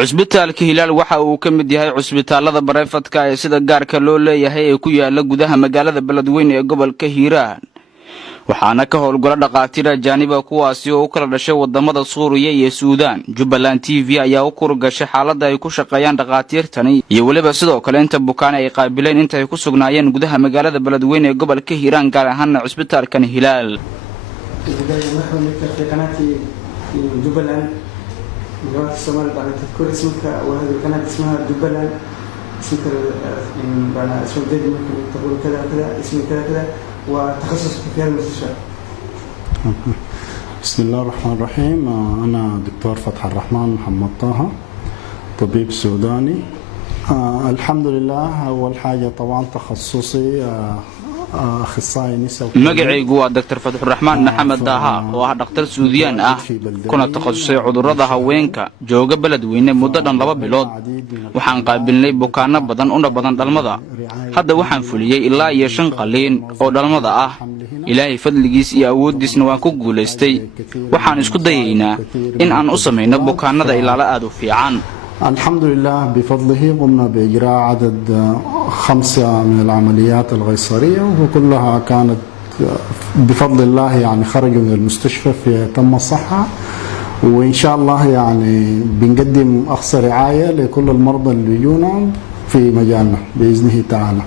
cusbitaalka Hilaal waxa uu ka mid yahay cusbitaalada bareefadka ee sida gaarka loo leeyahay ee ku yaala gudaha magaalada Beledweyne ee gobolka Hiiraan waxaana ka howlgala dhaqaatiir ajaanib ah kuwaasi oo kala dhashay wadamada Suuriya iyo Suudaan. Jubbaland TV ayaa u kurgashay xaaladda ay ku shaqeeyaan dhaqaatiirtani iyo waliba sidoo kale inta bukaan ay qaabileen inta ay ku sugnaayeen gudaha magaalada Beledweyne ee gobolka Hiiraan gaar ahaan cusbitaalkan Hilaal. جوات الصومال بعد تذكر اسمك وهذه القناة اسمها جبلان اسمك بعد اسم جدي ممكن تقول كذا كذا اسمي كذا كذا وتخصصك في هذا المستشفى. بسم الله الرحمن الرحيم. أنا دكتور فتح الرحمن محمد طه طبيب سوداني. الحمد لله أول حاجة طبعا تخصصي أخصائي نساء. magacaygu waa Dr. Fatح الرحمن محمد طه oo ah dhakhtar Suudiyaan ah kuna takhasusay cudurrada haweenka jooga Beledweyne muddo dhan 2 bilood. waxaan qaabilnay bukaano badan una badan dhalmada. hadda waxaan fuliyay ilaa iyo 5 qaliin oo dhalmada ah. ilaahay fadligiis iyo awoodiisna waan ku guuleystay. waxaan isku dayaynaa in aan u sameeyno bukaanada ilaala aad u fiican. الحمد لله بفضله قمنا بإجراء عدد 5 من العمليات القيصرية وكلها كانت بفضل الله يعني خرجوا من المستشفى في تم الصحة وإن شاء الله يعني بنقدم أقصى رعاية لكل المرضى اللي يجونا في مجالنا بإذنه تعالى.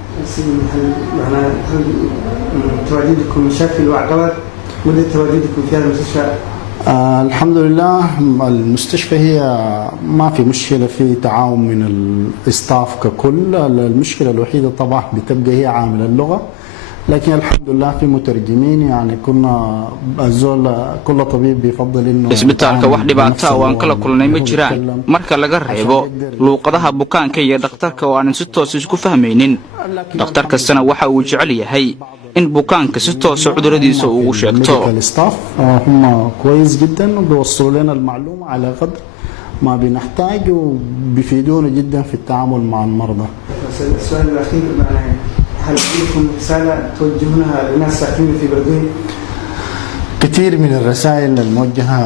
هل تواجدكم مشاكل وعقبات مدة تواجدكم في هذا المستشفى؟ الحمد لله المستشفى هي ما في مشكلة في تعاون من الاستاف ككل. المشكلة الوحيدة طبعا بتبقى هي عامل اللغة لكن الحمد لله في مترجمين يعني كنا الزول كل طبيب بيفضل انه isbitaalka wax dhibaato ah waan kala kulnay ma jiraan marka laga reebo luuqadaha bukaanka iyo dhakhtarka oo aan si toos isku fahmaynin. dhakhtar kastana waxa uu jecel yahay in bukaanka si toos cuduradiisa uu sheegto. هم كويس جدا وبيوصلوا لنا المعلومة على قدر ما بنحتاج وبيفيدونا جدا في التعامل مع المرضى. السؤال الأخير معنا هل عندكم رسالة توجهونها للناس ساكنين في بلدوين؟ كثير من الرسائل الموجهة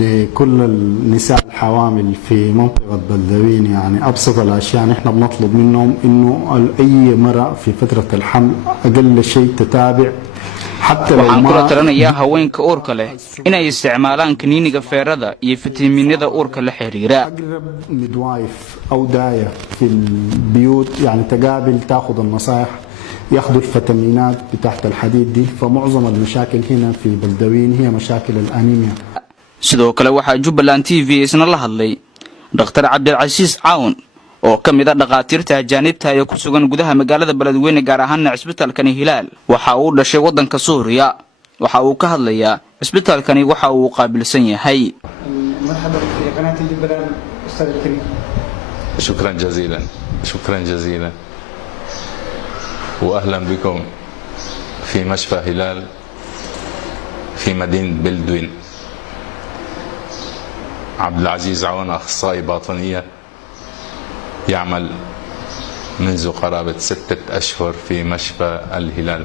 لكل النساء الحوامل في منطقة بلدوين يعني أبسط الأشياء نحن بنطلب منهم إنه أي مرأة في فترة الحمل أقل شيء تتابع حتى لو ما waxaan kula talinayaa haweenka uurka leh inay isticmaalaan kaniiniga feerada iyo fitamiinada uurka la xiriira. midwife أو داية في البيوت يعني تقابل تأخذ النصائح ياخذوا الفيتامينات بتاعت الحديد دي. فمعظم المشاكل هنا في بلدوين هي مشاكل الأنيميا. sidoo kale waxa Jubbaland TV isna la hadlay Dr. Cabdilcasiis Cawn oo kamid ah dhaqaatiirta ajaanibta ee ku sugan gudaha magaalada Beledweyne gaar ahaan cusbitaalkan Hilaal. waxa uu dhashay wadanka Suuriya. waxa uu ka hadlayaa cusbitaalkani waxa uu qaabilsan yahay. مرحبا في قناة جبلان أستاذ الكريم. شكرا جزيلا شكرا جزيلا وأهلا بكم في مشفى هلال في مدينة بلدوين. عبد العزيز عون أخصائي باطنية يعمل منذ قرابة 6 أشهر في مشفى الهلال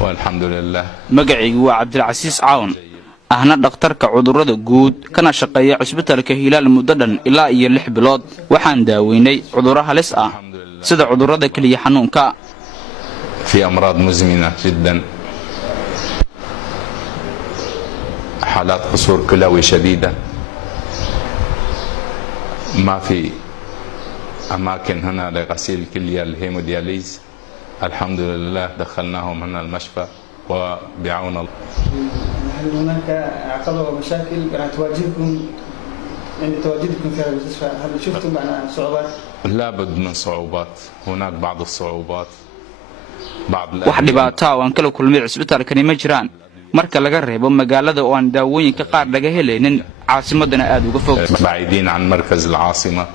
والحمد لله. magacaygu waa Cabdilcasiis Cawn ahna dhakhtarka cudurrada guud kana shaqeeya cusbitaalka Hilaal muddo dhan ilaa iyo 6 bilood. waxaan daaweynay cudurro halis ah sida cudurrada kaliya xanuunka. في أمراض مزمنة جدا حالات قصور كلوي شديدة. ما في أماكن هنا لغسيل كلية الهيمودياليز. الحمد لله دخلناهم هنا المشفى وبعون الله. هل هناك عقبة ومشاكل تواجهكم عند تواجدكم في هذا المستشفى؟ هل شفتم صعوبات؟ لا بد من صعوبات. هناك بعض الصعوبات بعض wax dhibaato ah waan kala kulmay cusbitaalkani ma jiraan marka laga reebo magaalada oo aan daawooyinka qaar laga helaynin caasimadana aad uga fog. بعيدين عن مركز العاصمة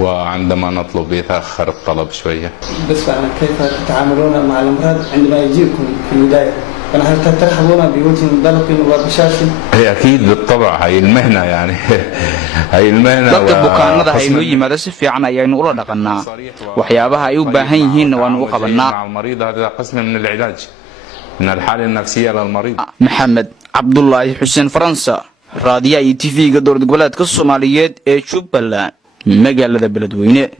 وعندما نطلب يتأخر الطلب شوية. بس كيف تتعاملون مع الأمراض عندما يجيكم في البداية؟ هل ترحبون بوجه ضلق وبشاشة؟ هي أكيد بالطبع هي المهنة يعني هي المهنة. dadka bukaanada ay noo yimaado si fiican ayaynu ula dhaqannaa. waxyaabaha ay u baahan yihiin waan u qabanaa. مع المريض هذا قسم من العلاج من الحالة النفسية للمريض. محمد عبد الله حسين فرنسا raadiyaha iyo TV-ga dowlad goboleedka Soomaaliyeed ee Jubbaland magaalada Beledweyne.